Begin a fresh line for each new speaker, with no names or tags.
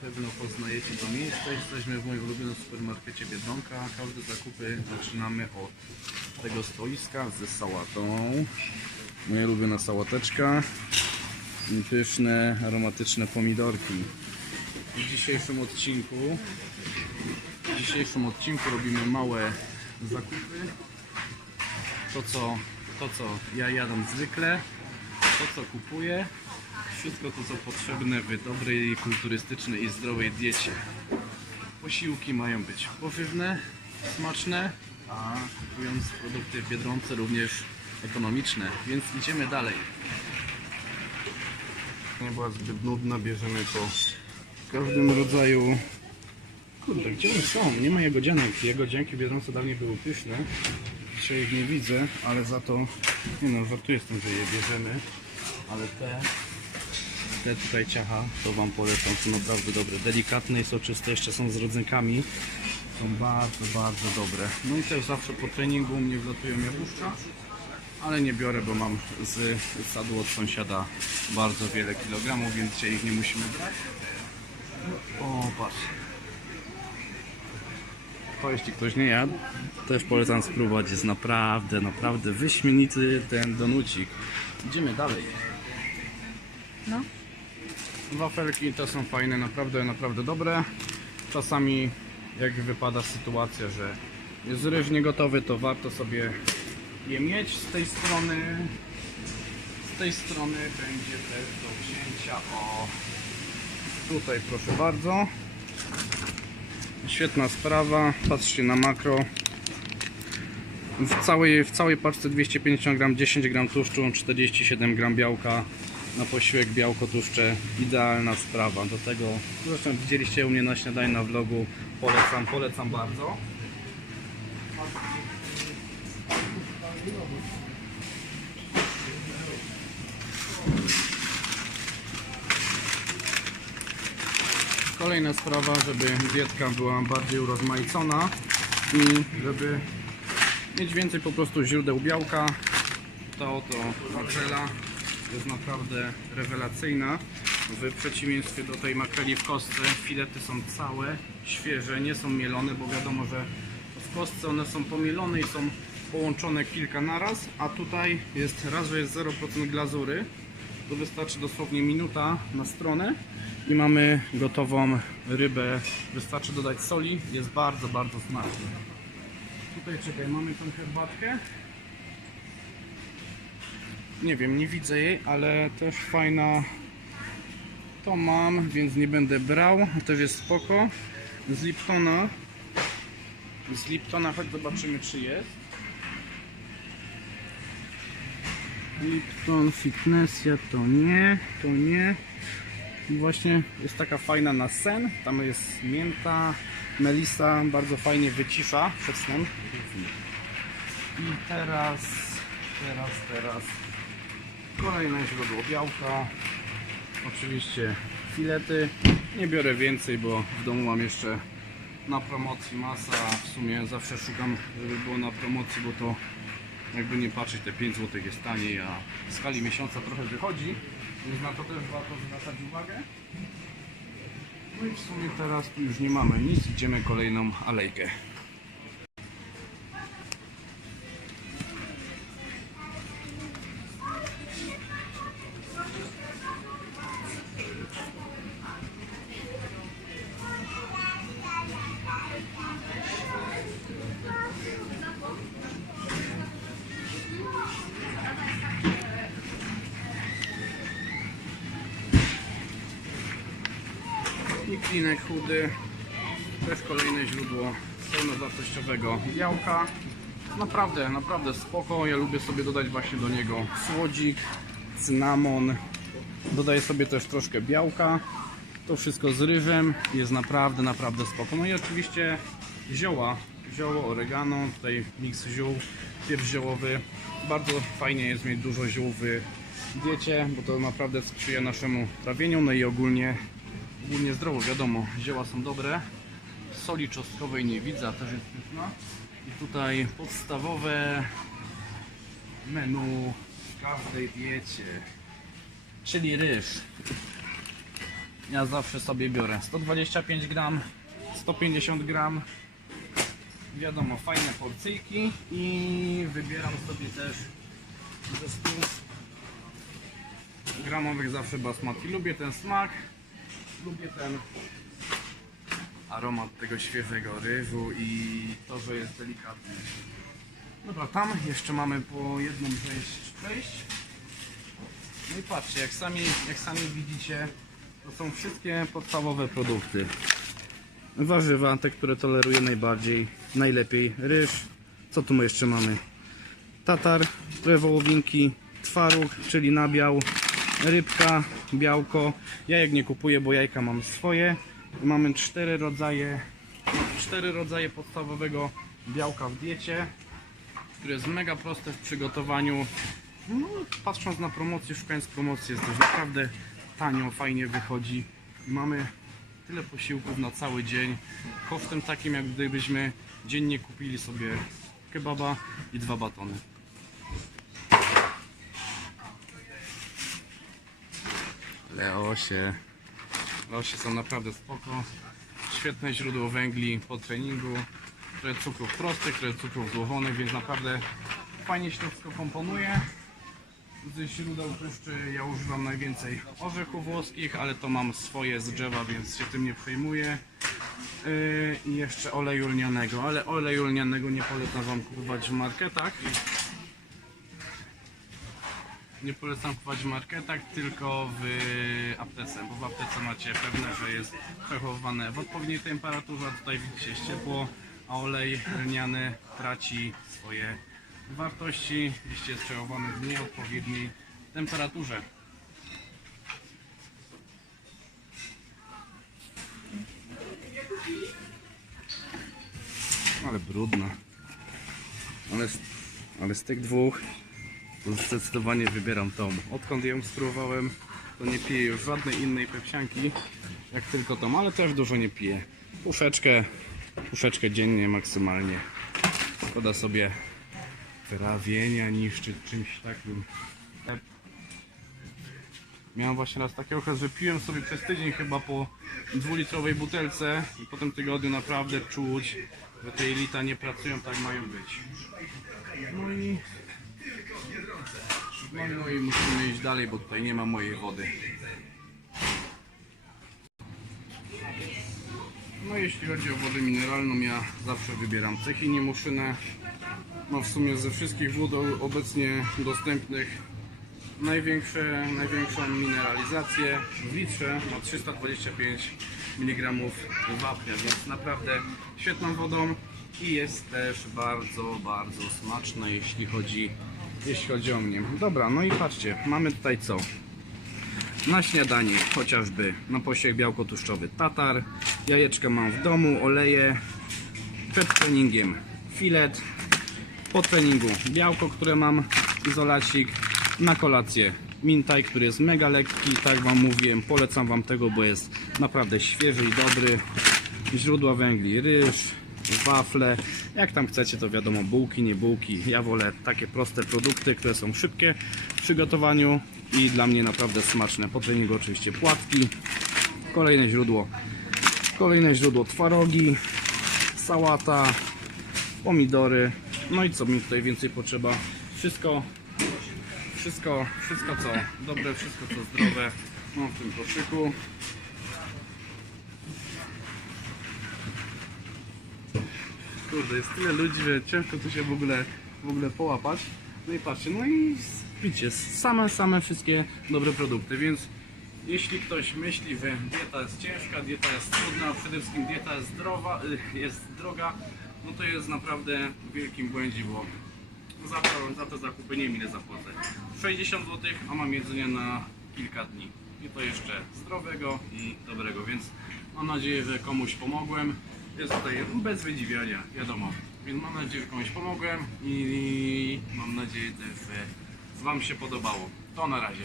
pewno poznajecie to miejsce. Jesteśmy w moim ulubionym supermarkecie Biedronka. Każde zakupy zaczynamy od tego stoiska ze sałatą. Moja ulubiona sałateczka. Pyszne, aromatyczne pomidorki. W dzisiejszym odcinku w dzisiejszym odcinku robimy małe zakupy. To co, to co ja jadam zwykle, to co kupuję, wszystko to co potrzebne w dobrej, kulturystycznej i zdrowej diecie. Posiłki mają być pożywne, smaczne, a kupując produkty w Biedronce również ekonomiczne, więc idziemy dalej. Nie była zbyt nudna, bierzemy po każdym rodzaju Kurde, gdzie one są? Nie ma jagodzianek. Jagodzianki w Biedronce dawniej były pyszne. Dzisiaj ich nie widzę, ale za to... Nie no, żartuję z tym, że je bierzemy. Ale te... Te tutaj ciacha, to Wam polecam, są naprawdę dobre. Delikatne i soczyste, jeszcze są z rodzynkami. Są bardzo, bardzo dobre. No i też zawsze po treningu u mnie wlatują jabłuszcza. Ale nie biorę, bo mam z sadu od sąsiada bardzo wiele kilogramów, więc dzisiaj ich nie musimy brać. O, patrz. To jeśli ktoś nie jadł, też polecam spróbować. Jest naprawdę, naprawdę wyśmienity ten donucik. Idziemy dalej.
No.
Wafelki to są fajne, naprawdę, naprawdę dobre. Czasami jak wypada sytuacja, że jest ryż niegotowy, to warto sobie je mieć. Z tej strony z tej strony będzie też do wzięcia o tutaj proszę bardzo. Świetna sprawa. Patrzcie na makro. W całej, w całej paczce 250 gram, 10 gram tłuszczu, 47 gram białka. Na posiłek białko tłuszcze. Idealna sprawa. Do tego, zresztą widzieliście u mnie na śniadaniu na vlogu. Polecam, polecam bardzo. Kolejna sprawa, żeby dietka była bardziej urozmaicona i żeby mieć więcej po prostu źródeł białka. Ta oto makrela jest naprawdę rewelacyjna. W przeciwieństwie do tej makreli w kostce filety są całe, świeże, nie są mielone, bo wiadomo, że w kostce one są pomielone i są połączone kilka naraz, a tutaj jest raz, że jest 0% glazury, to wystarczy dosłownie minuta na stronę i mamy gotową rybę. Wystarczy dodać soli, jest bardzo, bardzo smaczna. Tutaj czekaj, mamy tą herbatkę. Nie wiem, nie widzę jej, ale też fajna. To mam, więc nie będę brał. Też jest spoko. Z Liptona. Z Liptona, choć zobaczymy czy jest. Lipton Fitnessia to nie, to nie. Właśnie jest taka fajna na sen. Tam jest mięta, melisa, bardzo fajnie wycisza przed snem. I teraz, teraz, teraz kolejne źródło białka. Oczywiście filety. Nie biorę więcej, bo w domu mam jeszcze na promocji masa. W sumie zawsze szukam, żeby było na promocji, bo to jakby nie patrzeć, te 5 zł jest taniej, a w skali miesiąca trochę wychodzi, więc na to też warto zwracać uwagę. No i w sumie teraz tu już nie mamy nic, idziemy kolejną alejkę. I klinek chudy, też kolejne źródło pełnowartościowego białka. Naprawdę, naprawdę spoko. Ja lubię sobie dodać właśnie do niego słodzik, cynamon. Dodaję sobie też troszkę białka. To wszystko z ryżem. Jest naprawdę, naprawdę spoko. No i oczywiście zioła. Zioło, oregano, tutaj miks ziół, pieprz ziołowy. Bardzo fajnie jest mieć dużo ziół w diecie, bo to naprawdę sprzyja naszemu trawieniu. No i ogólnie ogólnie zdrowo, wiadomo, zioła są dobre. Soli czosnkowej nie widzę, a też jest pyszna. I tutaj podstawowe menu w każdej diecie, czyli ryż. Ja zawsze sobie biorę 125 gram, 150 gram. Wiadomo, fajne porcyjki i wybieram sobie też ze 100 gramowych zawsze basmati. Lubię ten smak, lubię ten aromat tego świeżego ryżu i to, że jest delikatny. Dobra, tam jeszcze mamy po jedną część przejść. No i patrzcie, jak sami, jak sami widzicie, to są wszystkie podstawowe produkty. Warzywa, te, które toleruję najbardziej, najlepiej. Ryż, co tu my jeszcze mamy? Tatar, trochę wołowinki, twaróg, czyli nabiał, rybka, białko. Jajek nie kupuję, bo jajka mam swoje. Mamy cztery rodzaje, cztery rodzaje podstawowego białka w diecie, które jest mega proste w przygotowaniu. No, patrząc na promocję, szukając promocji, jest też naprawdę tanio, fajnie wychodzi. Mamy tyle posiłków na cały dzień, kosztem takim, jak gdybyśmy dziennie kupili sobie kebaba i dwa batony. Leosie. Leosie są naprawdę spoko. Świetne źródło węgli po treningu. Trochę cukrów prostych, trochę cukrów złożonych, więc naprawdę fajnie się to wszystko komponuje. Ze źródeł tłuszczy ja używam najwięcej orzechów włoskich, ale to mam swoje z drzewa, więc się tym nie przejmuję. Yy, I jeszcze oleju lnianego, ale oleju lnianego nie polecam Wam kupować w marketach. Nie polecam kupować w marketach, tylko w aptece, bo w aptece macie pewne, że jest przechowywane w odpowiedniej temperaturze, a tutaj widzicie ciepło, a olej lniany traci swoje wartości, jeśli jest przechowany w nieodpowiedniej temperaturze. Ale brudna. Ale ale z tych dwóch zdecydowanie wybieram tą. Odkąd ją spróbowałem, to nie piję już żadnej innej pepsianki, jak tylko tą, ale też dużo nie piję. Puszeczkę, puszeczkę dziennie maksymalnie. Szkoda sobie trawienia niszczyć czymś takim. Miałem właśnie raz taki okres, że piłem sobie przez tydzień chyba po dwulitrowej butelce i po tym tygodniu naprawdę czuć, że te jelita nie pracują tak mają być. No i no, i- no i musimy iść dalej, bo tutaj nie ma mojej wody. No jeśli chodzi o wodę mineralną, ja zawsze wybieram Cechini Muszynę. No w sumie ze wszystkich wód obecnie dostępnych największe, największą mineralizację w litrze ma 325 mg wapnia, więc naprawdę świetną wodą i jest też bardzo, bardzo smaczna jeśli chodzi, jeśli chodzi o mnie. Dobra, no i patrzcie, mamy tutaj co? Na śniadanie chociażby na posiłek białko tłuszczowy tatar, jajeczka mam w domu, oleje, przed treningiem filet, po treningu białko, które mam, izolacik, na kolację mintaj, który jest mega lekki, tak wam mówiłem, polecam wam tego, bo jest naprawdę świeży i dobry. Źródła węgli, ryż, wafle, jak tam chcecie to wiadomo, bułki, nie bułki, ja wolę takie proste produkty, które są szybkie w przygotowaniu i dla mnie naprawdę smaczne. Po treningu oczywiście płatki, kolejne źródło, kolejne źródło twarogi, sałata, pomidory, no i co mi tutaj więcej potrzeba, wszystko, wszystko, wszystko co dobre, wszystko co zdrowe. Mam w tym koszyku. Kurde, jest tyle ludzi, że ciężko tu się w ogóle, w ogóle połapać. No i patrzcie, no i widzicie, same, same wszystkie dobre produkty, więc jeśli ktoś myśli, że dieta jest ciężka, dieta jest trudna, przede wszystkim dieta jest zdrowa, y, jest droga, no to jest naprawdę w wielkim błędzie, bo za za to zakupy nie ile zapłacę. 60 zł, a mam jedzenie na kilka dni. I to jeszcze zdrowego i dobrego, więc mam nadzieję, że komuś pomogłem. Jest tutaj bez wydziwiania, wiadomo. Więc mam nadzieję, że komuś pomogłem i mam nadzieję że Wam się podobało. To na razie.